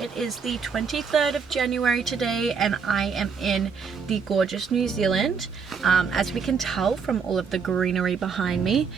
It is the 23rd of January today and I am in the gorgeous New Zealand, as we can tell from all of the greenery behind me.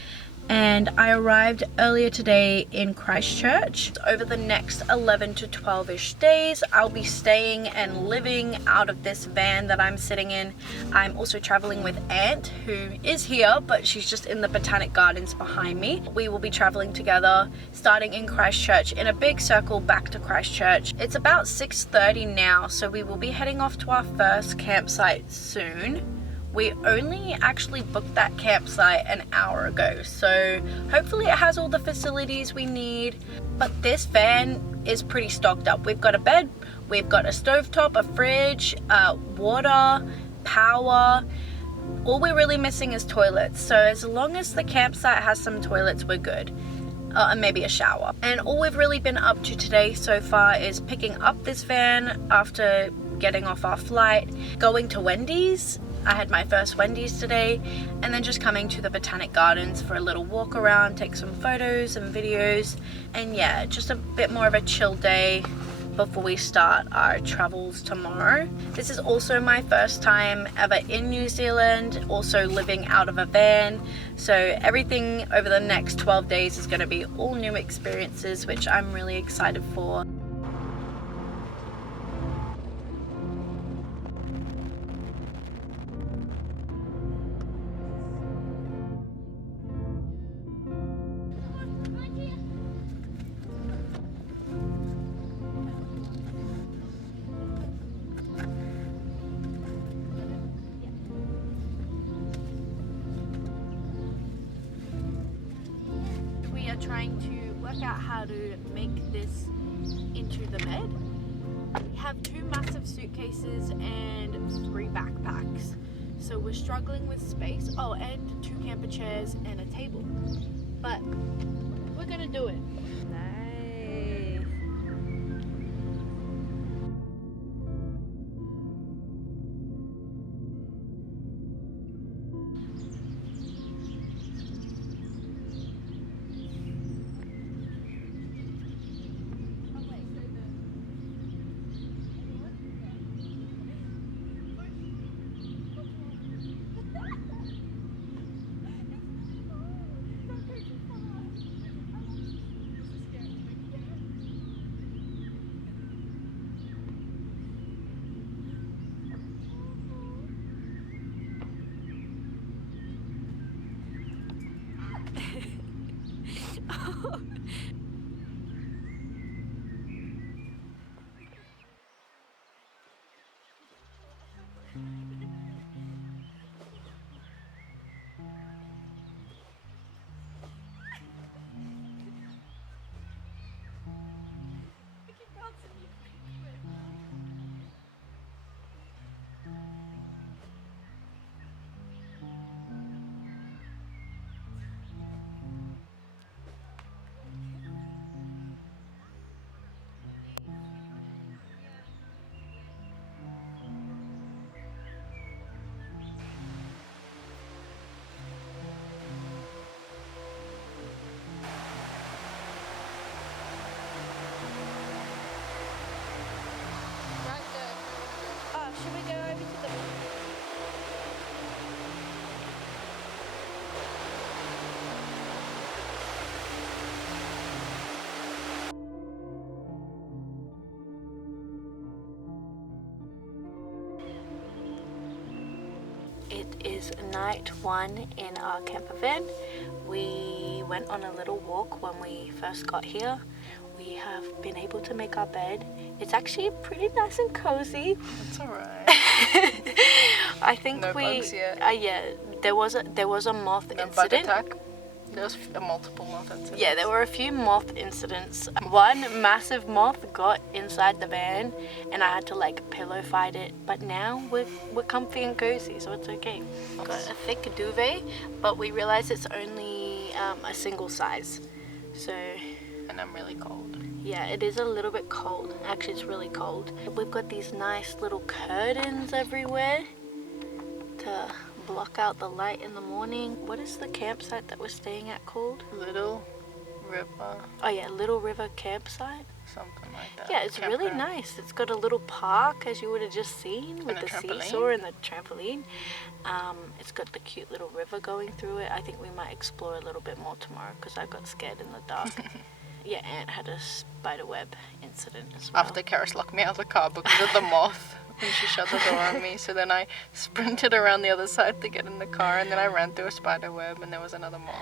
And I arrived earlier today in Christchurch. Over the next 11 to 12-ish days, I'll be staying and living out of this van that I'm sitting in. I'm also traveling with Aunt, who is here, but she's just in the Botanic Gardens behind me. We will be traveling together, starting in Christchurch in a big circle back to Christchurch. It's about 6:30 now, so we will be heading off to our first campsite soon. We only actually booked that campsite an hour ago, so hopefully it has all the facilities we need. But this van is pretty stocked up. We've got a bed, we've got a stovetop, a fridge, water, power. All we're really missing is toilets. So as long as the campsite has some toilets, we're good. And maybe a shower. And all we've really been up to today so far is picking up this van after getting off our flight, going to Wendy's. I had my first Wendy's today, and then just coming to the Botanic Gardens for a little walk around, take some photos and videos, and yeah, just a bit more of a chill day before we start our travels tomorrow. This is also my first time ever in New Zealand, also living out of a van, so everything over the next 12 days is going to be all new experiences, which I'm really excited for. Trying to work out how to make this into the bed. We have 2 massive suitcases and 3 backpacks, so we're struggling with space. Oh, and 2 camper chairs and a table, but we're gonna do it. Nice. Should we go over to the... It is night 1 in our camper van. We went on a little walk when we first got here. We have been able to make our bed. It's actually pretty nice and cozy. That's alright. I think no bugs yet. yeah, there was a moth No incident. bug attack. There was multiple moth incidents. Yeah, there were a few moth incidents. One massive moth got inside the van and I had to like pillow fight it. But now we're comfy and cozy, so it's okay. Got a thick duvet, but we realized it's only a single size. So... And I'm really cold. Yeah, it is a little bit cold. Actually, it's really cold. We've got these nice little curtains everywhere to block out the light in the morning. What is the campsite that we're staying at called? Little River. Oh yeah, Little River Campsite. Something like that. Yeah, it's really nice. It's got a little park, as you would have just seen, with the seesaw and the trampoline. It's got the cute little river going through it. I think we might explore a little bit more tomorrow because I got scared in the dark. Yeah, Aunt had a spiderweb incident as well. After Karis locked me out of the car because of the moth when she shut the door on me. So then I sprinted around the other side to get in the car, and then I ran through a spider web and there was another moth.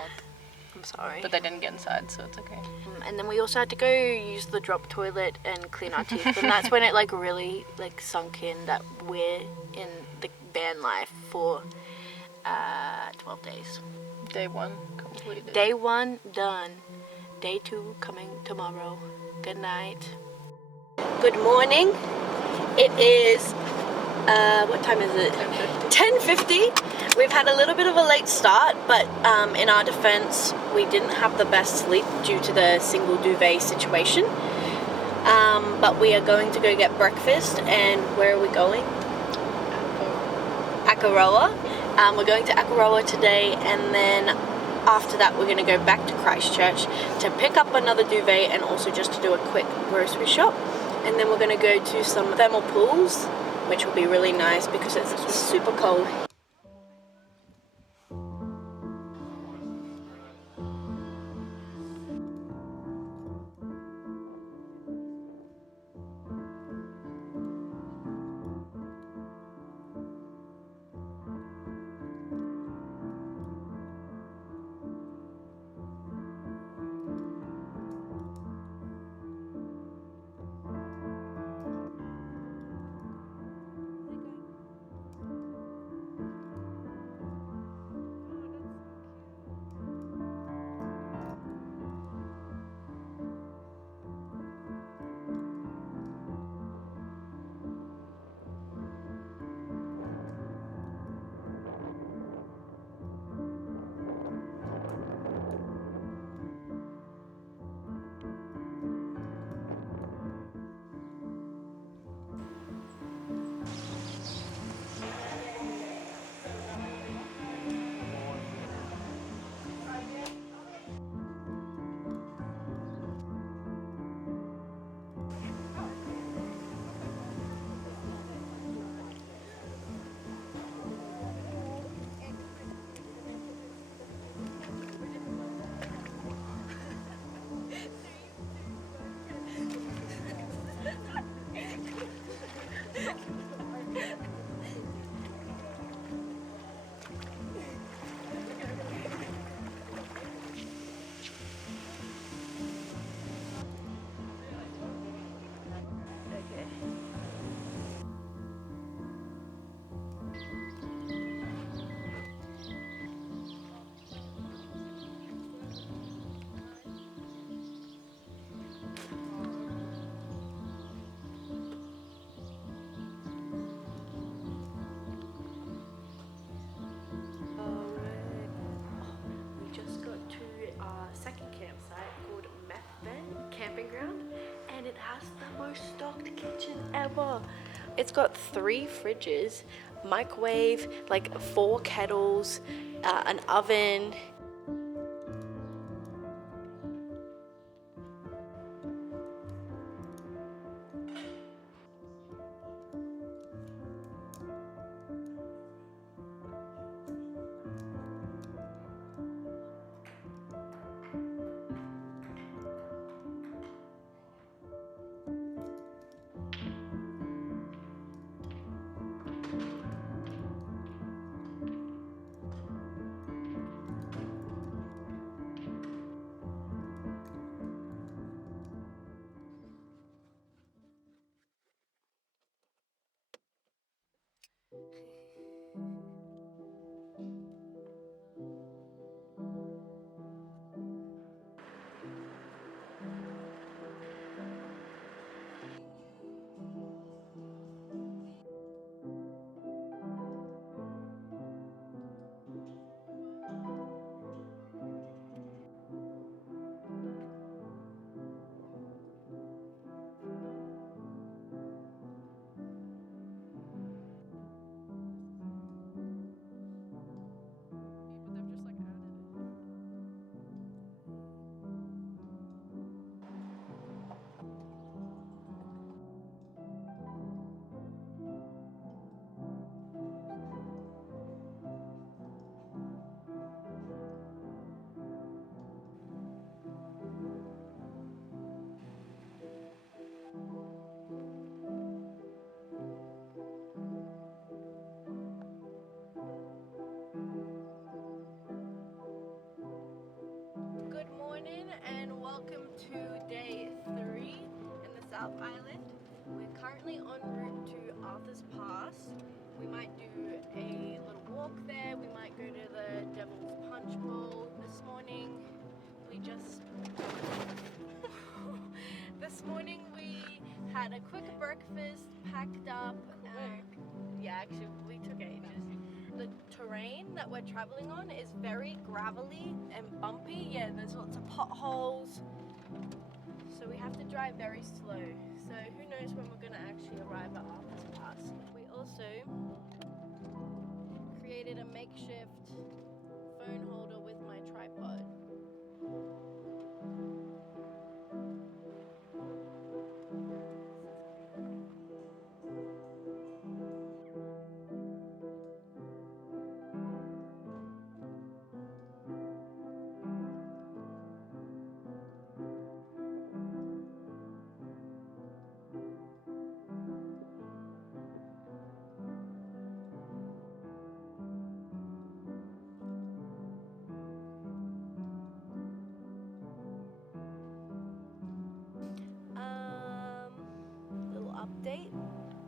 I'm sorry. But they didn't get inside, so it's okay. And then we also had to go use the drop toilet and clean our teeth. And that's when it like really like sunk in that we're in the van life for 12 days. Day 1 completed. Day 1 done. Day 2 coming tomorrow. Good night. Good morning. It is, what time is it? 10:50. We've had a little bit of a late start, but in our defense, we didn't have the best sleep due to the single duvet situation. But we are going to go get breakfast, and where are we going? Akaroa. We're going to Akaroa today, and then after that we're going to go back to Christchurch to pick up another duvet and also just to do a quick grocery shop. And then we're going to go to some thermal pools, which will be really nice because it's super cold. Stocked kitchen ever. It's got 3 fridges, microwave, like 4 kettles, an oven. had a quick breakfast, packed up. Yeah, actually, we took ages. The terrain that we're traveling on is very gravelly and bumpy. Yeah, there's lots of potholes. So we have to drive very slow. So who knows when we're going to actually arrive at Arthur's Pass. We also created a makeshift phone holder with my tripod. Little update.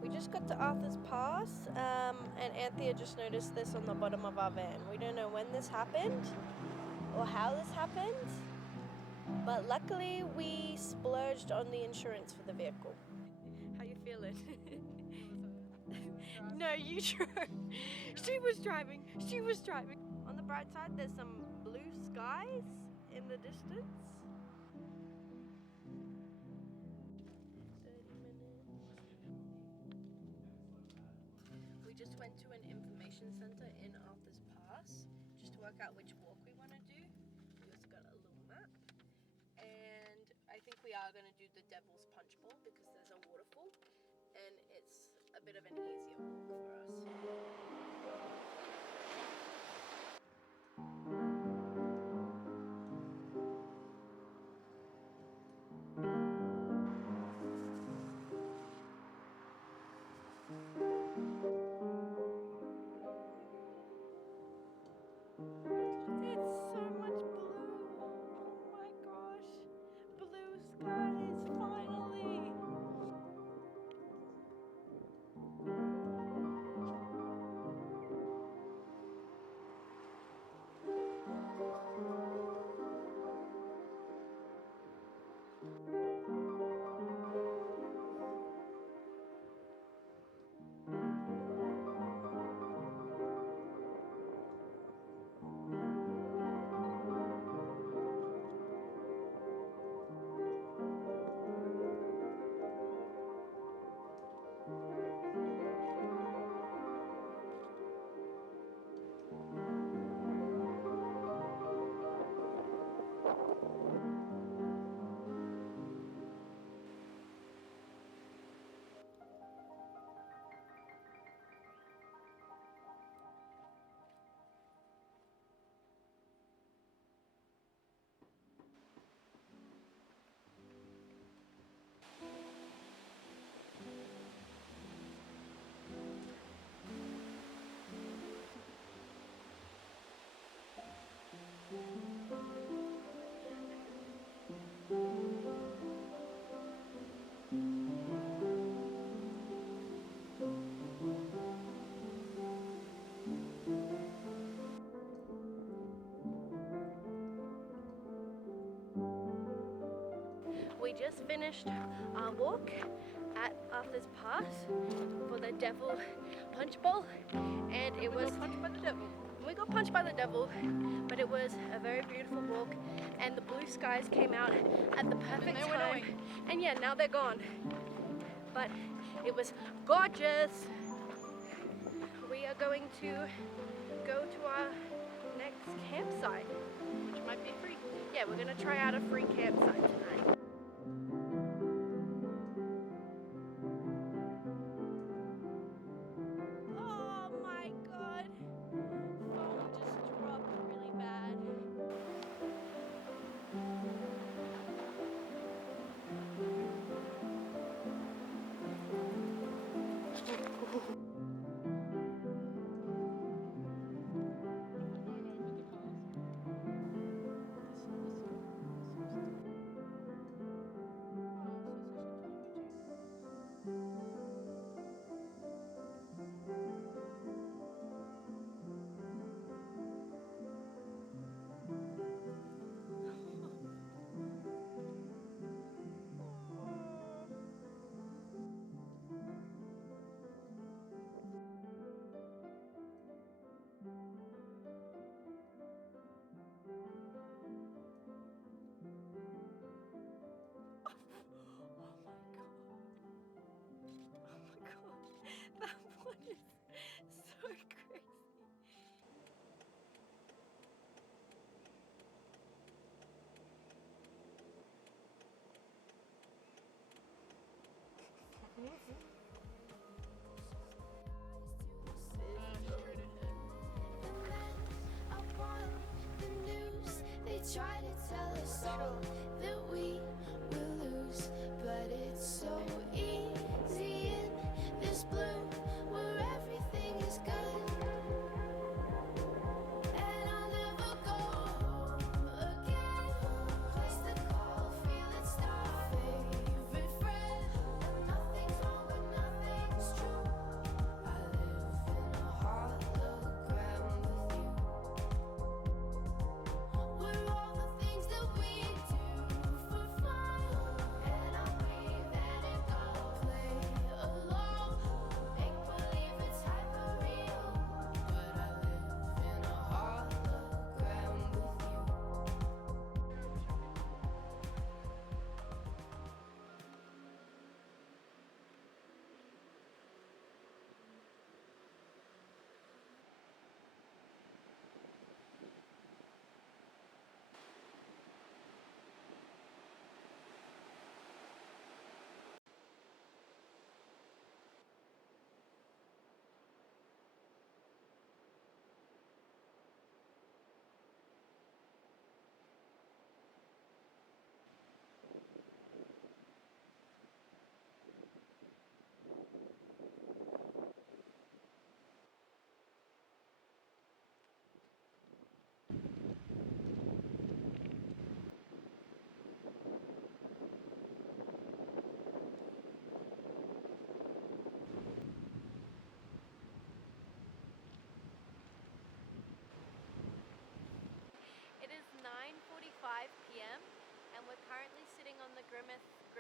We just got to Arthur's Pass, and Anthea just noticed this on the bottom of our van. We don't know when this happened or how this happened, but luckily we splurged on the insurance for the vehicle. How you feeling? No, you drove. She was driving. On the bright side, there's some blue skies in the distance. 30 minutes. We just went to an information center in Arthur's Pass just to work out which walk we want to do. We also got a little map. And I think we are going to do the Devil's Punch Bowl because there's a waterfall and it's a bit of an easier walk for us. It's so much blue. Oh my gosh. Blue skies, finally. We just finished our walk at Arthur's Pass for the Devil Punch Bowl, and it was Punched by the devil. we got punched by the devil, but it was a very beautiful walk, and the blue skies came out at the perfect they went time. away. And yeah, now they're gone. But it was gorgeous. We are going to go to our next campsite, Which might be free. yeah, we're gonna try out a free campsite tonight. Oh my god! Phone just dropped really bad.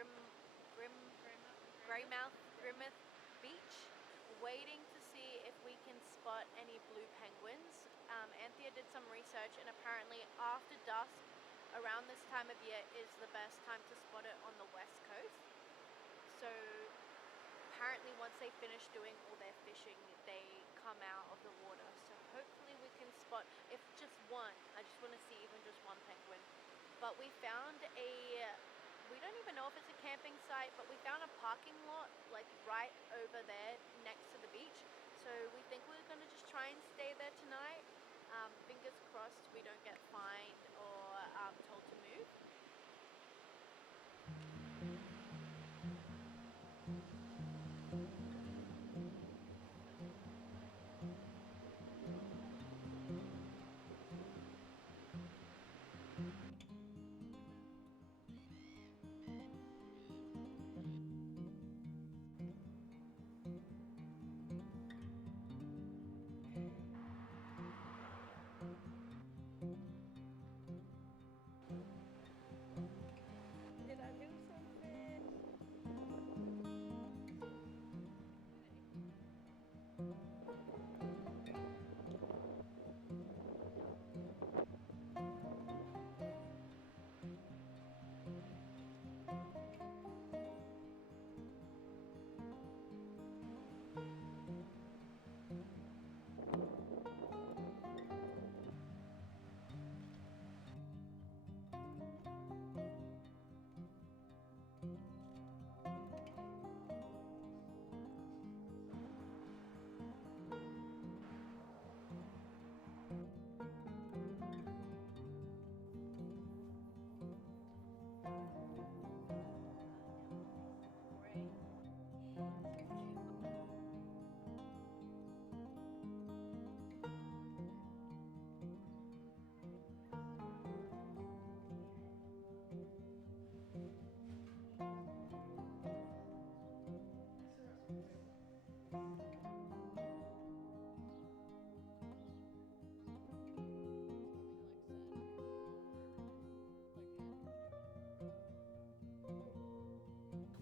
Grim Greymouth Grimouth Beach, waiting to see if we can spot any blue penguins. Anthea did some research, and apparently after dusk around this time of year is the best time to spot it on the west coast. So apparently once they finish doing all their fishing, they come out of the water. So hopefully we can spot, if just one, I just want to see even just one penguin. But we found we don't even know if it's a camping site, but we found a parking lot like right over there next to the beach. So we think we're going to just try and stay there tonight. Fingers crossed we don't get fined or told to move. Did I do something?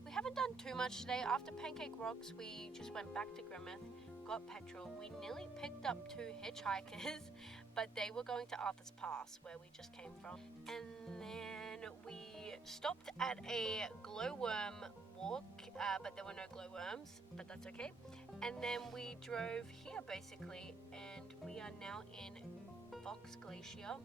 We haven't done too much today. After Pancake Rocks, we just went back to Grimouth, got petrol. We nearly picked up 2 hitchhikers, but they were going to Arthur's Pass, where we just came from. And then we stopped at a glowworm walk, but there were no glowworms, but that's okay. And then we drove here, basically, and we are now in Fox Glacier.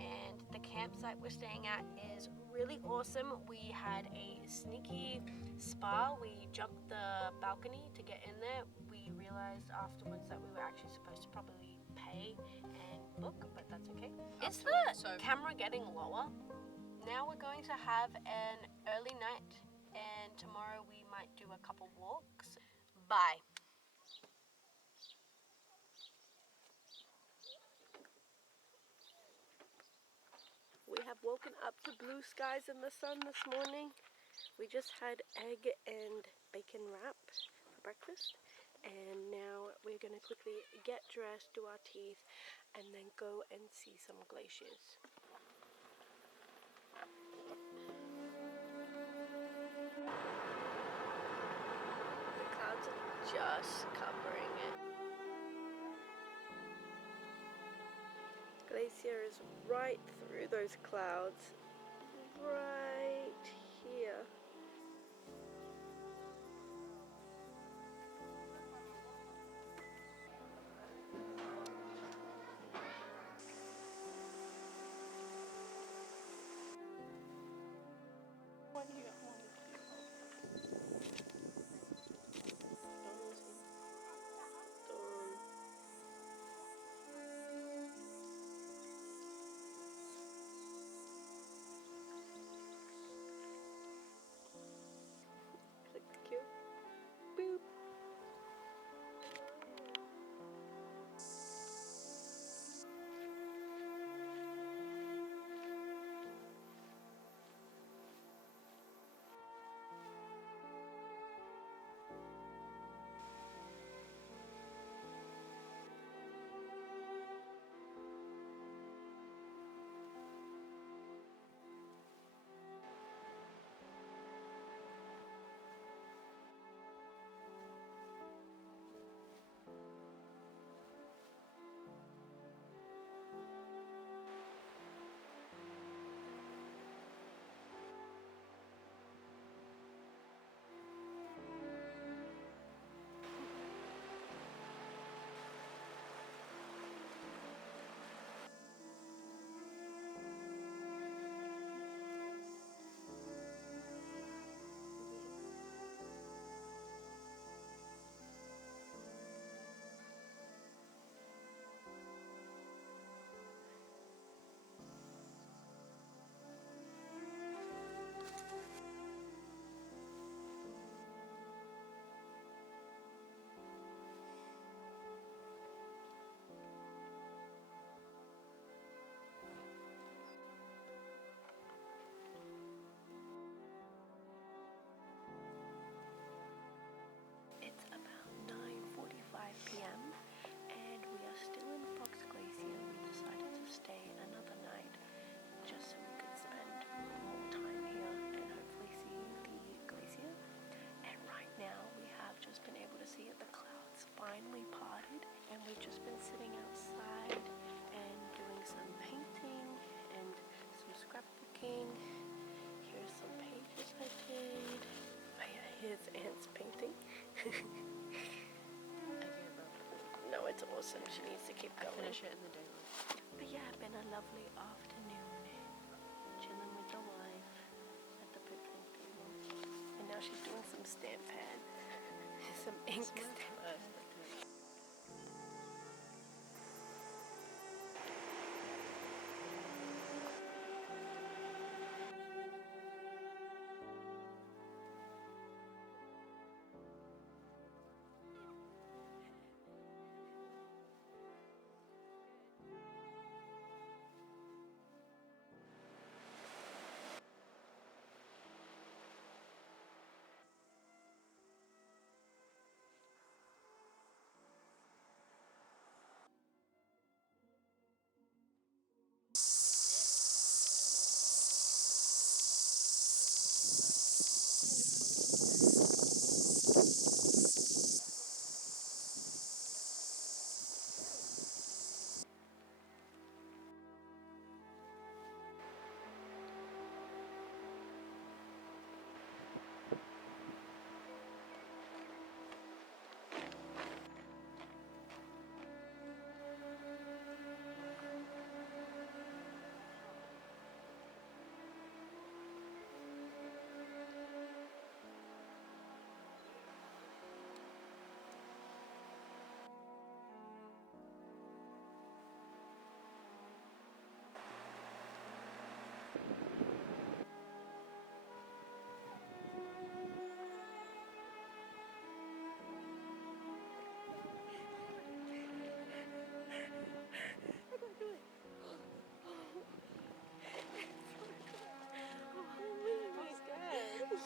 And the campsite we're staying at is really awesome. We had a sneaky spa. We jumped the balcony to get in there. We realized afterwards that we were actually supposed to probably pay and book, but that's okay. Is the camera getting lower? Now we're going to have an early night, and tomorrow we might do a couple walks. Bye. We have woken up to blue skies and the sun this morning. We just had egg and bacon wrap for breakfast. And now we're going to quickly get dressed, do our teeth, and then go and see some glaciers. The clouds are just covering it. Glacier is right through those clouds, right here. When you get home, Looks cute. Boop. awesome. She needs to keep going. Finish it in the daylight. But yeah, been a lovely afternoon. Chilling with the wife at the picnic table. And now she's doing some stamp pad. Some ink stamp.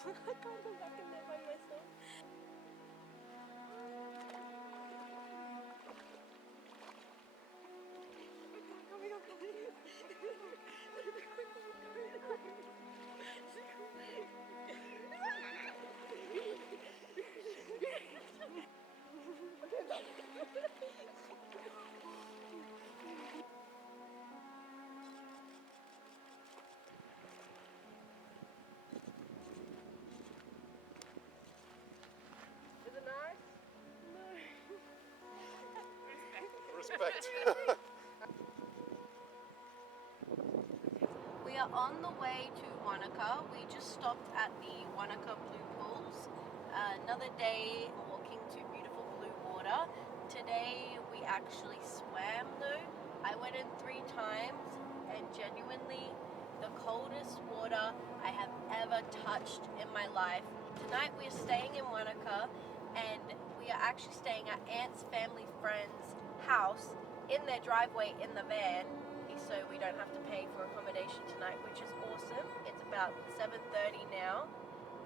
I can't go back in there by myself. Is it nice? No. Respect. We are on the way to Wanaka. We just stopped at the Wanaka Blue Pools. Another day walking to beautiful blue water. Today we actually swam though. I went in 3 times and genuinely the coldest water I have ever touched in my life. Tonight we are staying in Wanaka and we are actually staying at Aunt's family friend's house in their driveway in the van, so we don't have to pay for accommodation tonight, which is awesome. It's about 7:30 now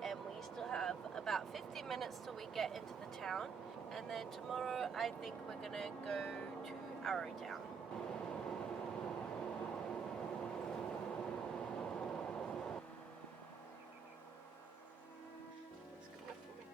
and we still have about 50 minutes till we get into the town, and then tomorrow I think we're gonna go to Arrowtown. It's good enough for me.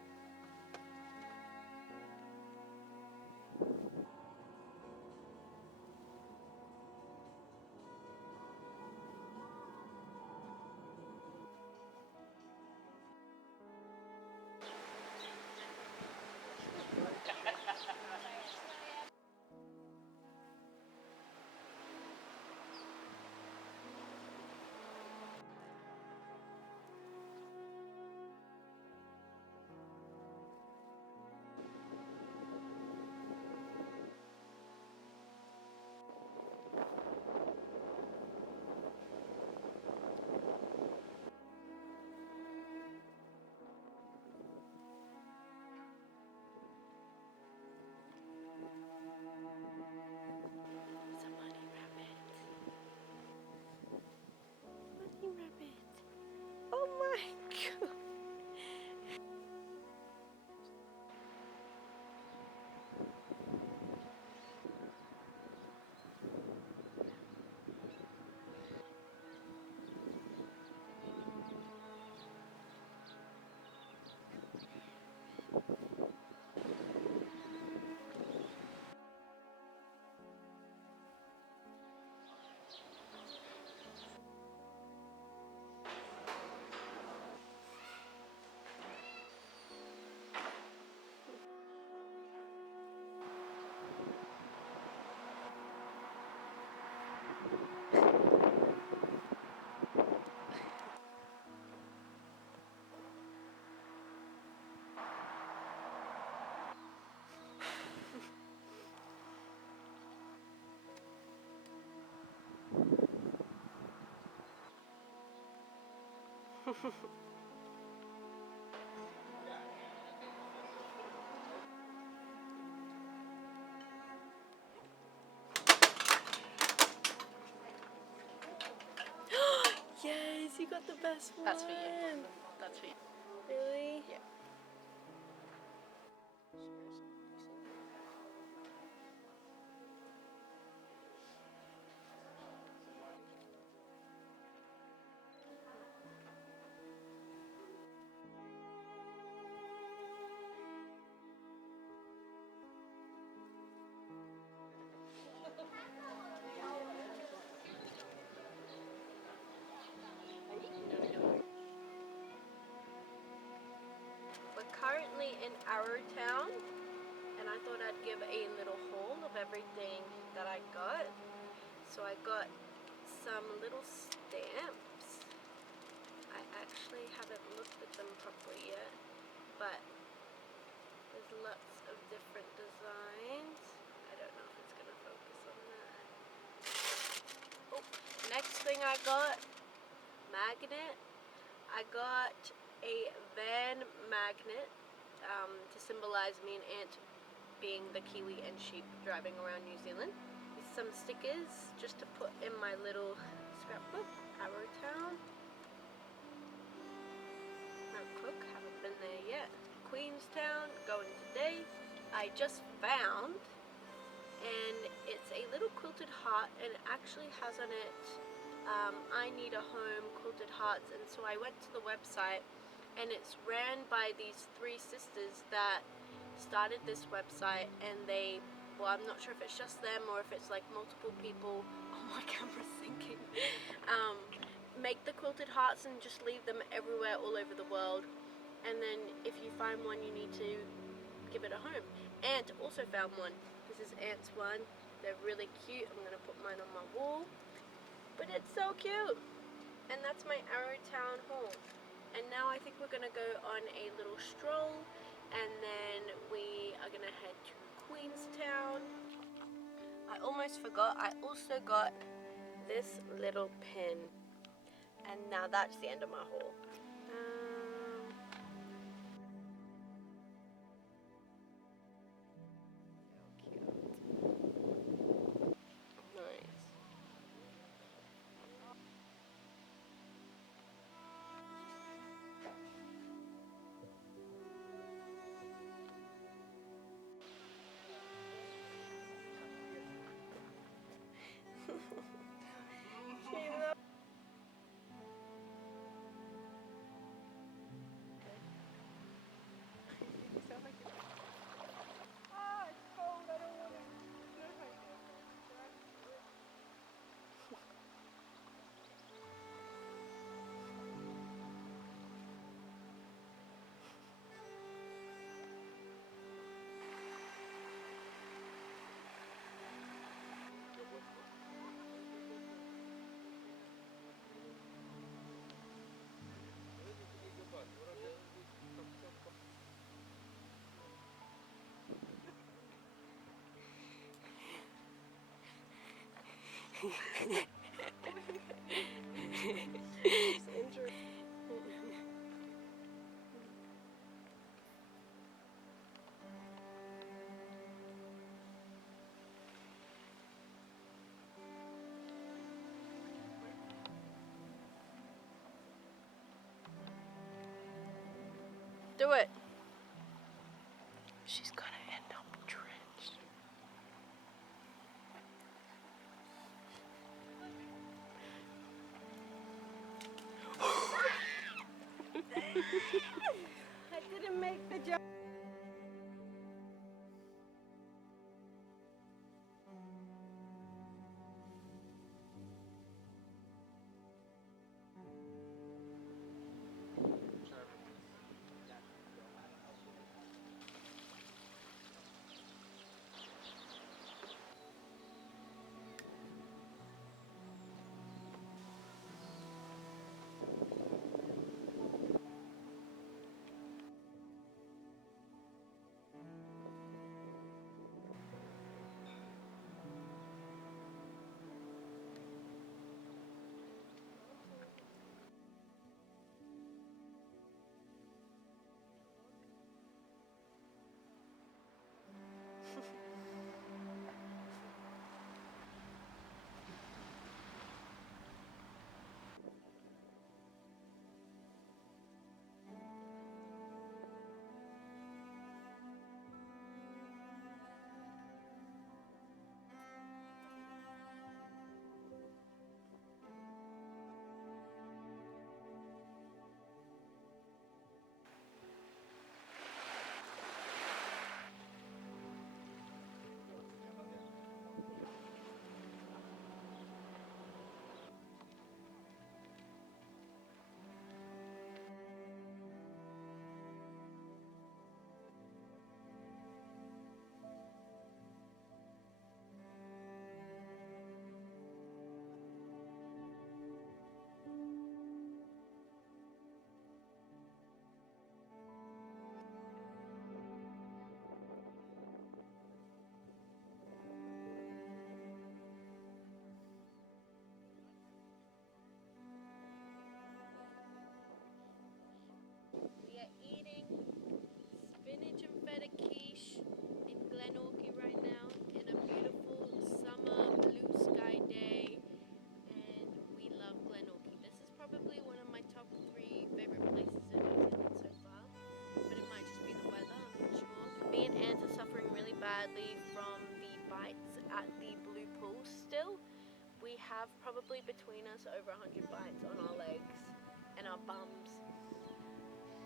Yes, you got the best one. That's for you. That's for you. Really? Yeah. We're currently in Arrowtown, and I thought I'd give a little haul of everything that I got. So I got some little stamps. I actually haven't looked at them properly yet, but there's lots of different designs. I don't know if it's gonna focus on that. Oh, next thing I got, magnet. I got a van magnet to symbolize me and Aunt being the Kiwi and sheep driving around New Zealand. With some stickers just to put in my little scrapbook. Arrowtown. Mount Cook, haven't been there yet. Queenstown, going today. I just found, and it's a little quilted heart, and it actually has on it I Need a Home quilted hearts. And so I went to the website, and it's ran by these three sisters that started this website, and they, well, I'm not sure if it's just them or if it's like multiple people. Oh, my camera's sinking. Make the quilted hearts and just leave them everywhere all over the world, and then if you find one, you need to give it a home. Aunt also found one. This is Aunt's one. They're really cute. I'm gonna put mine on my wall, but it's so cute. And that's my Arrowtown haul. And now I think we're gonna go on a little stroll, and then we are gonna head to Queenstown. I almost forgot, I also got this little pin. And now that's the end of my haul. So cute. Nice. Do it. She's gonna end up drenched. I didn't make the jump. have probably between us over 100 bites on our legs and our bums.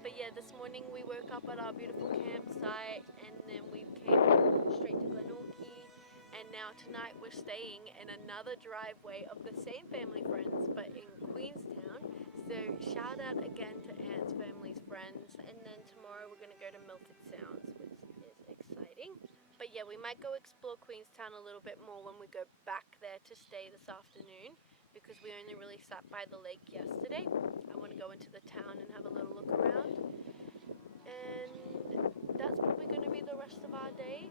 But yeah, this morning we woke up at our beautiful campsite and then we came straight to Glenorchy, and now tonight we're staying in another driveway of the same family friends but in Queenstown. So shout out again to Aunt's family's friends, and then tomorrow we're going to go to Milford Sounds, which is exciting. But yeah, we might go explore Queenstown a little bit more when we go back there to stay this afternoon, because we only really sat by the lake yesterday. I want to go into the town and have a little look around, and that's probably going to be the rest of our day.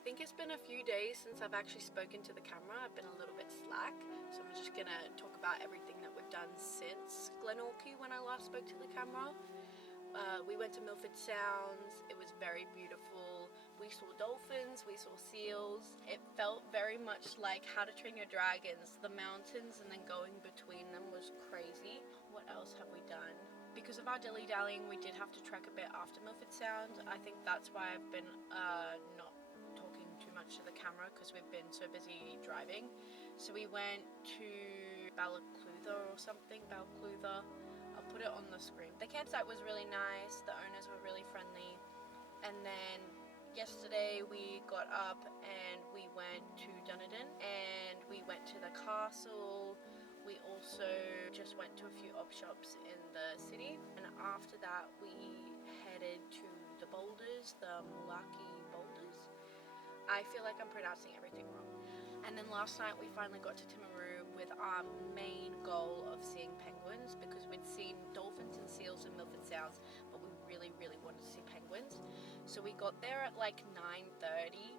I think it's been a few days since I've actually spoken to the camera. I've been a little bit slack, so I'm just gonna talk about everything that we've done since Glenorchy when I last spoke to the camera. We went to Milford Sounds. It was very beautiful. We saw dolphins, we saw seals. It felt very much like How to Train Your Dragons. The mountains and then going between them was crazy. What else have we done? because of our dilly-dallying, we did have to trek a bit after Milford Sound. I think that's why I've been not talking too much to the camera, because we've been so busy driving. So we went to Balaclutha or something, Balaclutha. I'll put it on the screen. The campsite was really nice, the owners were really friendly. And then yesterday we got up and we went to Dunedin and we went to the castle. We also just went to a few op shops in the city, and after that we headed to the boulders, the Mulaki boulders. I feel like I'm pronouncing everything wrong. And then last night we finally got to Timaru with our main goal of seeing penguins, because we'd seen dolphins and seals in Milford Sounds, but we really wanted to see penguins. So we got there at like 9:30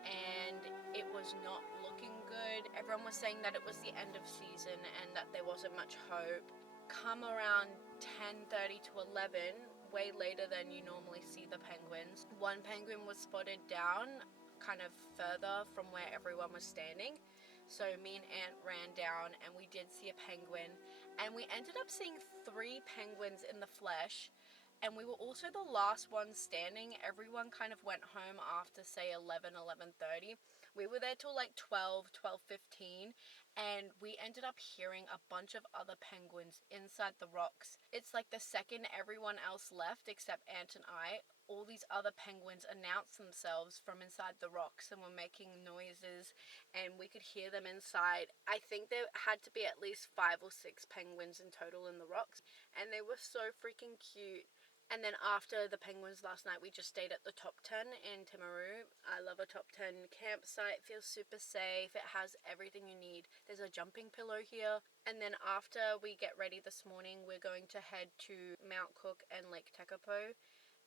and it was not looking good. Everyone was saying that it was the end of season and that there wasn't much hope. Come around 10:30 to 11, way later than you normally see the penguins, one penguin was spotted down kind of further from where everyone was standing. So me and Aunt ran down and we did see a penguin, and we ended up seeing 3 penguins in the flesh, and we were also the last ones standing. Everyone kind of went home after say 11:30. We were there till like 12:15, and we ended up hearing a bunch of other penguins inside the rocks. It's like the second everyone else left except Aunt and I, all these other penguins announced themselves from inside the rocks and were making noises, and we could hear them inside. I think there had to be at least 5 or 6 penguins in total in the rocks, and they were so freaking cute. And then after the penguins last night, we just stayed at the Top 10 in Timaru. I love a Top 10 campsite. It feels super safe. It has everything you need. There's a jumping pillow here. And then after we get ready this morning, we're going to head to Mount Cook and Lake Tekapo,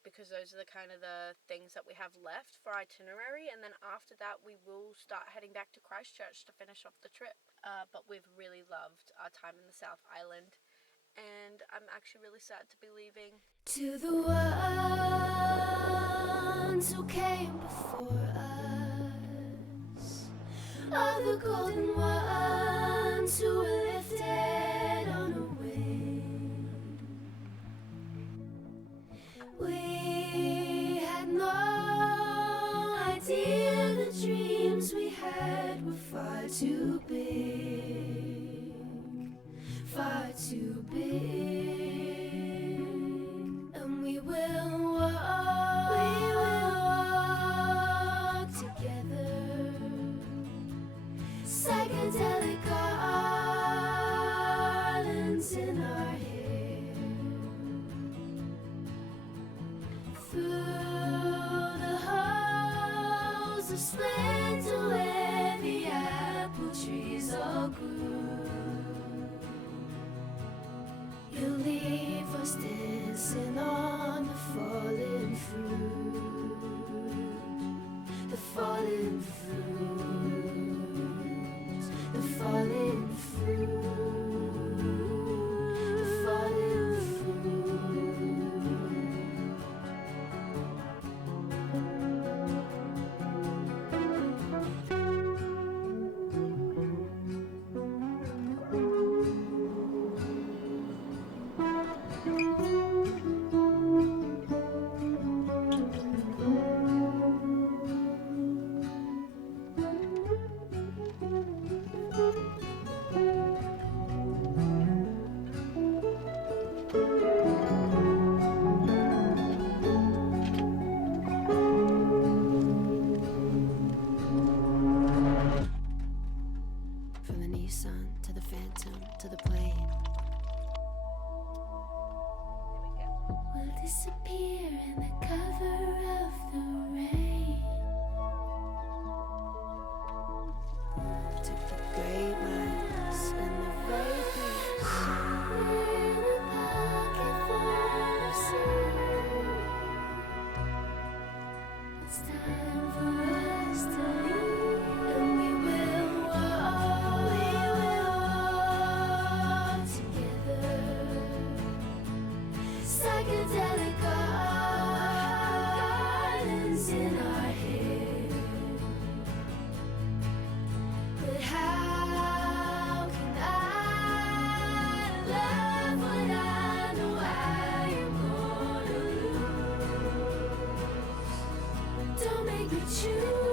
because those are the kind of the things that we have left for itinerary. And then after that, we will start heading back to Christchurch to finish off the trip. But we've really loved our time in the South Island, and I'm actually really sad to be leaving. To the ones who came before us, all the golden ones who were lifted on a wing. We had no idea the dreams we had were far too big, far too big. And we will walk together, psychedelic garlands in our hair, through the halls of splendor where the apple trees all grew. You'll leave us dancing on the fallen fruit, the fallen fruit, the fallen fruit, the fallen From the Nissan to the Phantom to the plane, we'll disappear in the cover of the rain. Took the great minds and the vapors in a pocket full of sea. It's time for us to leave, and we will walk together, psychedelic gardens in our hair. But how can I choose.